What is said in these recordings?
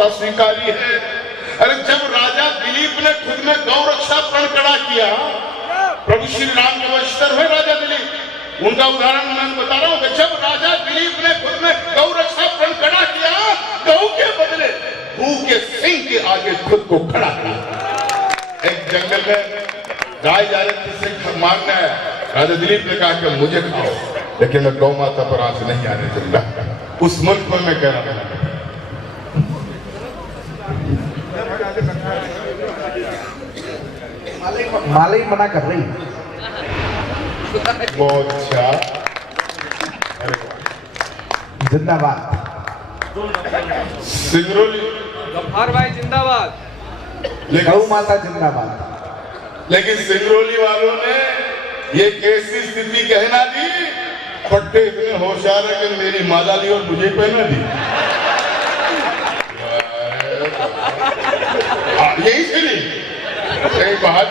सत्ता स्वीकारी है। अरे जब राजा दिलीप ने खुद में गौ रक्षा प्रण खड़ा किया, प्रभु श्री राम के वशिष्ठ हुए राजा दिलीप, उनका उदाहरण मैं बता रहा हूं कि जब राजा दिलीप ने खुद में गौ रक्षा प्रण खड़ा किया, गौ के बदले भू के सिंह के आगे खुद को खड़ा किया। एक जंगल में गाय जा रही थी, सिंह मारने आया, राजा दिलीप ने कहा कि मुझे खाओ, लेकिन मैं गौ माता पर आंच नहीं आने दूंगा। उस मुल्क में मैं कह रहा हूं मालिक मना कर रही। बहुत अच्छा, जिंदाबाद सिंगरौली, गफ्फार भाई जिंदाबाद, गौ माता जिंदाबाद। लेकिन सिंगरौली वालों ने ये कैसी स्थिति कहना दी, पट्टे इतने होशियार है कि मेरी माला ली और मुझे पहना दी। यही चली कहीं बाहर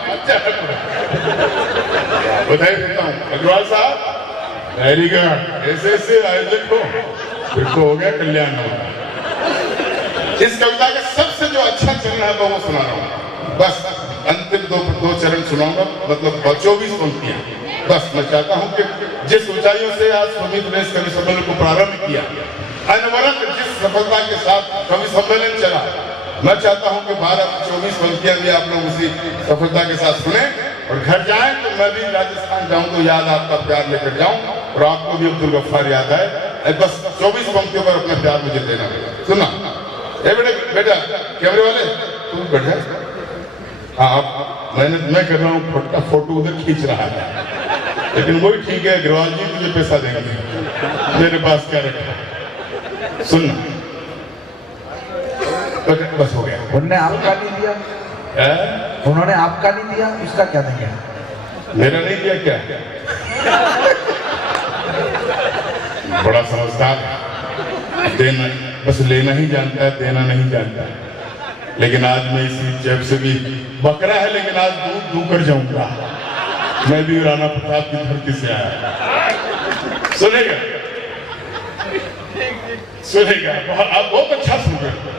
बधाई देता हूँ अग्रवाल साहब, वेरी गुड, ऐसे ऐसे आयोजक हो, फिर तो हो गया कल्याण हमारा। इस कविता का सबसे जो अच्छा चरण है वो सुना रहा हूँ, बस अंतिम दो चरण सुनाऊंगा, मतलब 24 पंक्तियां। बस मैं चाहता हूं कि जिस ऊंचाइयों से आज सुमित ने इस कवि सम्मेलन को प्रारंभ किया, अनवरत जिस सफलता के साथ कवि सम्मेलन चला, मैं चाहता हूं कि 12-24 पंक्तियां भी आप लोग उसी सफलता के साथ सुने और घर जाएं। तो मैं भी राजस्थान जाऊं तो याद आपका प्यार लेकर जाऊं और आपको भी अब्दुल गफ्फार याद आए। बस 24 पंक्तियों पर अपना प्यार मुझे देना पड़ेगा। सुना बेटा कैमरे वाले तू बैठा, हाँ मैं कर रहा हूँ फोटो उधर खींच रहा है, लेकिन वही ठीक है, अग्रवाल जी मुझे पैसा देंगे, मेरे पास क्या रखा। सुनना, बस हो गया। उन्होंने आपका नहीं दिया, उन्होंने आपका नहीं दिया, उसका क्या नहीं है? मेरा नहीं दिया क्या? बड़ा समझदार, देना बस लेना ही जानता है, देना नहीं जानता है। लेकिन आज मैं इसी जेब से भी, बकरा है लेकिन आज दूध दूकर जाऊंगा, मैं भी राणा प्रताप की धरती से आया। सुनेगा सुनेगा, आप बहुत अच्छा सुन रहे।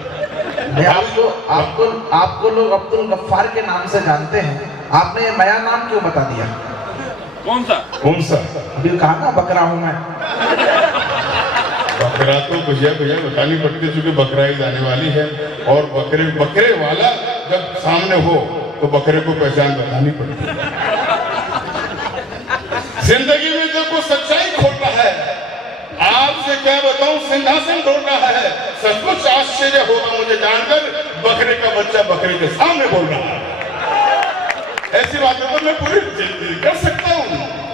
आपको लोग अब्दुल गफ्फार के नाम से जानते हैं, आपने ये नया नाम क्यों बता दिया? कौन सा? अभी कहा ना बकरा हूं मैं। बकरा तो भैया बतानी पड़ती है, चूंकि बकरा ही जाने वाली है, और बकरे वाला जब सामने हो तो बकरे को पहचान बतानी पड़ती है। जिंदगी में जब को सच्चाई खोल रहा है, आपसे क्या बताऊं, सिंहासन ढूंढ रहा है, सचमुच आश्चर्य होगा मुझे जानकर, बकरे का बच्चा बकरे के सामने बोल रहा है। ऐसी बातों पर मैं पूरी कर सकता हूँ,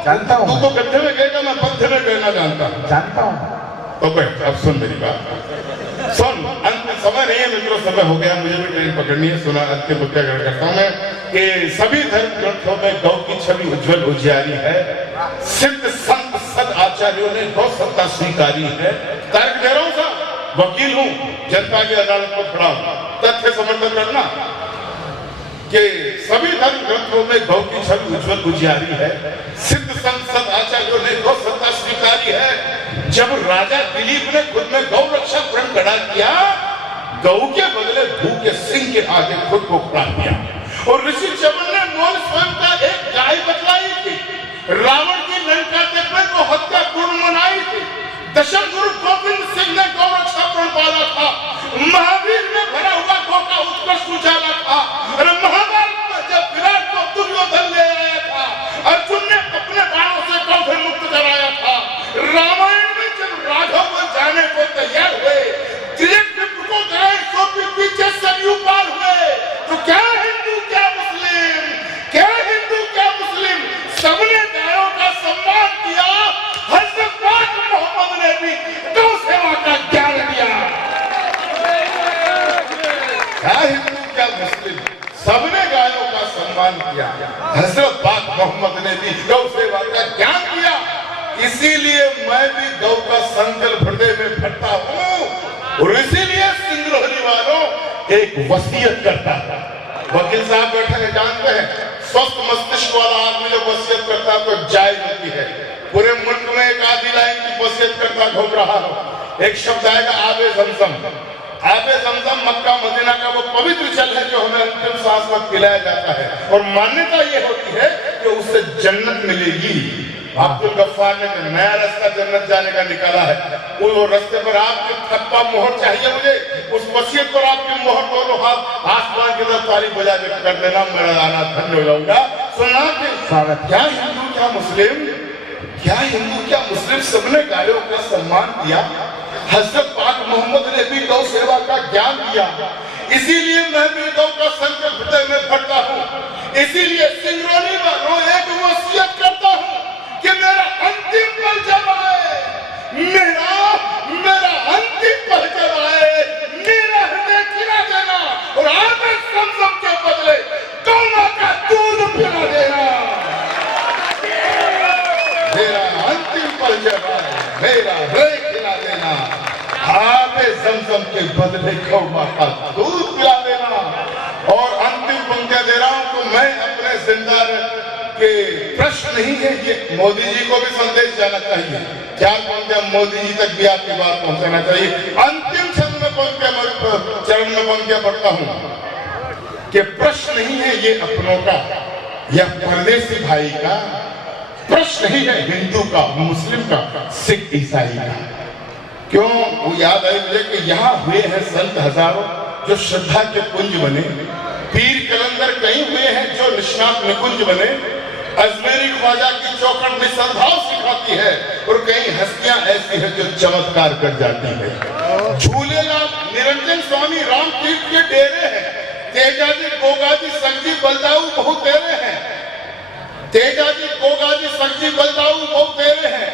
जानता हूँ। तू तो गड्ढे में गएगा, मैं पत्थर में कहना जानता हूँ। तो बैठ, अब सुन मेरी बात, सुन। अंत समय नहीं है मित्रों, समय हो गया, मुझे भी ट्रेन पकड़नी है। सुना, अंतिम प्रत्याग्रह करता हूँ मैं कि सभी धर्म ग्रंथों में गौ की छवि उज्जवल उजियारी है। सिद्ध संत सद आचार्यों ने गौ सत्ता स्वीकारी है। तर्क दे रहा हूँ साहब, वकील हूँ, जनता की अदालत में खड़ा हूँ, तथ्य समर्थन करना कि सभी धर्म ग्रंथों में गौ की छवि उज्जवल उजियारी है। सिद्ध संत सद आचार्यों ने गौ सत्ता स्वीकारी है। जब राजा दिलीप ने खुद में गौ रक्षा प्रण खड़ा किया, गौ के बदले भू के सिंह के आगे खुद को खड़ा किया। और ऋषि चवन ने मोल स्वयं का एक गाय बतलाई थी, रावण की लंका में को हत्या पूर्ण मनाई थी। दशम गुरु गोविंद सिंह ने गौ रक्षा प्रण पाला था। महावीर में भरा हुआ गौ का उत्कर्ष उजाला था। अरे महाभारत में जब विराट को दुर्योधन ले आया था, अर्जुन ने अपने बाणों से गौ से मुक्त कराया था। रामायण में जब राघव जाने को तैयार हुए, को गए तो पीछे सरयू पार हुए, तो क्या हिंदू क्या मुस्लिम, क्या हिंदू क्या मुस्लिम, सबने गायों का सम्मान किया। हज़रत पाक मोहम्मद ने भी गौ सेवा का ज्ञान दिया। क्या हिंदू क्या मुस्लिम, सबने गायों का सम्मान किया। हज़रत पाक मोहम्मद ने भी गौ सेवा का ज्ञान दिया। इसीलिए मैं भी गौ का संकल्प हृदय में भरता हूँ, और इसीलिए सिंगरौली वालों एक वसीयत करता है। वकील साहब बैठे हैं, जानते हैं, स्वस्थ मस्तिष्क वाला आदमी जब वसीयत करता है तो जायज होती है। पूरे मुल्क में एक आधी लाइन की वसीयत करता घूम रहा हो। एक शब्द आएगा आबे जमजम। आबे जमजम मक्का पवित्र जल है जो हमें अंतिम सांस में पिलाया जाता है, और मान्यता ये होती है कि उससे जन्नत मिलेगी। अब्दुल गफ्फार ने नया रास्ता जन्नत जाने का निकाला है, वो रास्ते पर आपकी थप्पा मोहर चाहिए मुझे, उस वसीयत पर आपकी मोहर दोनों हाथ आसमान की तरफ ताली बजा के कर देना, मेरा आना धन्य हो जाऊंगा। सुनना कि क्या हिंदू क्या मुस्लिम, क्या हिंदू क्या मुस्लिम, सबने गायों का सम्मान किया। हजरत पाक मोहम्मद ने भी गौ सेवा का ज्ञान दिया, इसीलिए मैं भी गौ का संकल्प हृदय में भरता हूँ। इसीलिए सिंगरौली वालों एक वसीयत करता हूँ कि मेरा अंतिम पल जब आए, मेरा अंतिम पल जब आए, मेरा हृदय गिरा देना और आगे समझम के बदले गौ मां का दूध पिला देना। मेरा अंतिम पल जब आए, मेरा हृदय गिरा देना, आगे समझम के बदले गौ मां का दूध पिला देना। और अंतिम पंक्तियां दे रहा हूं तो मैं अपने जिंदा के प्रश्न नहीं है, ये मोदी जी को भी संदेश जाना चाहिए। 4 पंक्तियां मोदी जी तक भी आपकी बात पहुंचाना चाहिए। अंतिम चरण में पंक्तियां पढ़ता हूं कि प्रश्न नहीं है ये अपनों का या परदेसी भाई का, प्रश्न नहीं है हिंदू का, मुस्लिम का, सिख ईसाई का। क्यों? वो याद आए मुझे कि यहाँ हुए हैं संत हजारों जो श्रद्धा के पुंज बने, पीर कलंदर कई हुए हैं जो निष्णात निकुंज बने, अजमेरी ख्वाजा की चौखट में सद्भाव सिखाती है, और कई हस्तियां ऐसी हैं जो चमत्कार कर जाती है। झूलेलाल निरंजन स्वामी राम तीर्थ के डेरे हैं, तेजाजी गोगाजी सखजी बलदाऊ बहुत तेरे हैं, तेजाजी गोगाजी सखजी बलदाऊ बहुत तेरे हैं।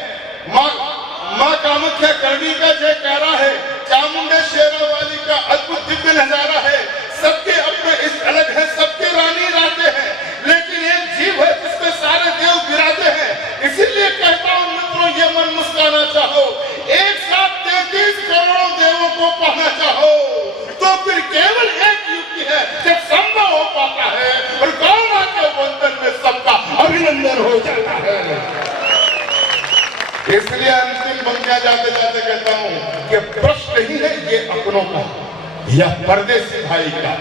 माँ कामाख्या करनी का जयकारा है, चामुंडे शेरावाली का अद्भुत दिव्य नजारा है। सबके अपने इष्ट अलग है, सबके रानी राजे हैं, लेकिन एक जीव है जिसमें सारे देव विराजे हैं। इसीलिए कहता हूँ मित्रों, ये मन मुस्काना चाहो, एक साथ 33 करोड़ देवों को पाना चाहो, तो फिर केवल एक युक्ति है जब संभव हो पाता है, और गौ मां के वंदन में सबका अभिनंदन हो जाता है। इसलिए अंतिम पंक्तियां जाते जाते कहता हूं कि प्रश्न ही है ये अपनों का या परदेसी भाई का,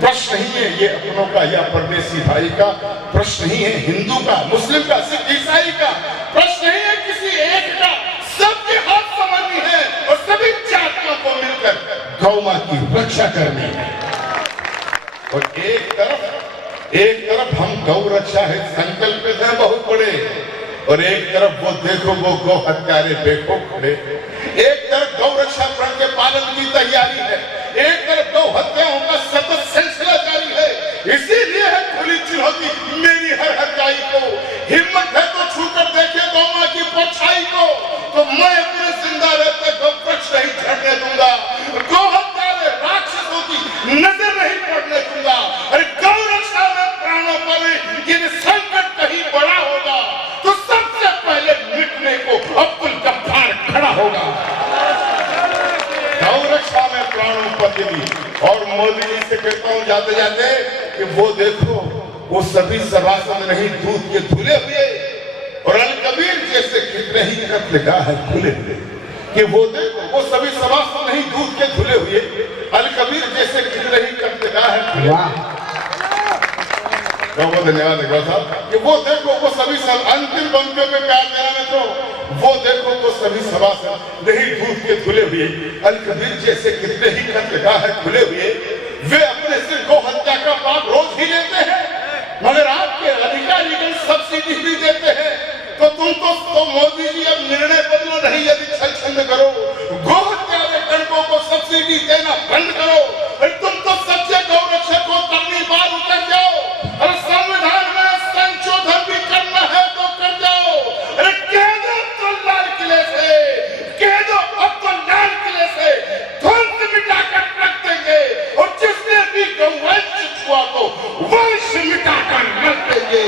प्रश्न ही है ये अपनों का या परदेसी भाई का, प्रश्न ही है हिंदू का, मुस्लिम का, सिख ईसाई का, प्रश्न ही है किसी एक का। सबके हाथ समानी है और सभी जातियों को मिलकर गौ मां की रक्षा करनी है। और एक तरफ हम गौ रक्षा है संकल्प है बहुत बड़े, और एक तरफ वो देखो वो गौ हत्यारे देखो खड़े। एक तरफ गौ रक्षा प्रण के पालन की तैयारी है, एक तरफ गौ हत्याओं का सतत सिलसिला जारी है। इसीलिए है खुली चुनौती मेरी हर हत्याई को, हिम्मत है तो छूकर देखे गौ मां की परछाई को, तो मैं अपने जिंदा रहते गौ वृक्ष नहीं झड़ने दूंगा, गौ हत्यारे राक्षसों की नजर नहीं पड़ने दूंगा। अरे गौ रक्षा में प्राणों पर यदि संकट कहीं बड़ा होगा तो सबसे पहले मिटने को अब्दुल गफ्फार खड़ा होगा। गौ रक्षा में प्राणों पर यदि, और मोदी जी से कहता हूं जाते जाते कि वो देखो वो सभी सभासद नहीं दूध के धुले हुए, और अल कबीर जैसे कितने ही कत्लेगाह है खुले हुए, कि वो देखो वो सभी सभासद नहीं दूध के धुले हुए, अल कबीर जैसे कितने ही कत्लेगाह है खुले हुए। बहुत धन्यवाद इकबाल साहब। कि वो देखो वो सभी सब अंतिम पंक्तियों में प्यार देना में तो वो देखो वो सभी सभासद नहीं दूध के धुले हुए, अल कबीर जैसे कितने ही कत्लेगाह है खुले हुए। वे अपने सिर गौ हत्या का पाप रोज ही लेते हैं, मगर आपके अधिकारी सब्सिडी भी देते हैं। तो तुम तो मोदी जी अब निर्णय बदलो नहीं, यदि छल करो गौ हत्या के गणकों को सब्सिडी देना बंद करो। तुम तो सच्चे गौ रक्षक हो, तभी बार उतर जाओ। अरे संविधान में संशोधन भी करना है तो कर जाओ। अरे कह दो तो लाल किले से, कह दो अब तो लाल किले से ध्वंस मिटाकर रख देंगे, और जिसने भी गौवंश छुआ तो वंश मिटाकर रख देंगे।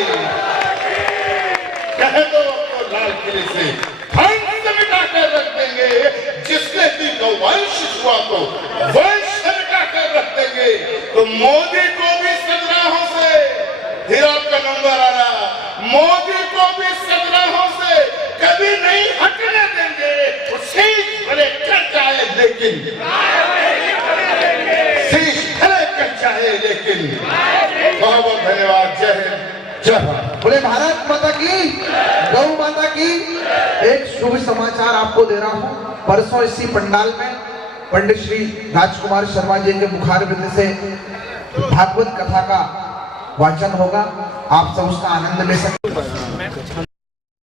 कह दो अब तो लाल किले से ध्वंस मिटाकर रख देंगे, जिसने भी गौवंश छुआ तो वंश मिटाकर रख देंगे। तो मोदी को भी सदराहों से, फिर आपका नंबर आ रहा, मोदी को भी सदराहों से कभी नहीं हटने देंगे। शीश भले कट जाए लेकिन शीश भले बोले भारत माता की, गौ माता की। एक शुभ समाचार आपको दे रहा हूं। परसों इसी पंडाल में पंडित श्री राजकुमार शर्मा जी के मुखार बिंद से भागवत कथा का वाचन होगा। आप सब उसका आनंद ले सकते।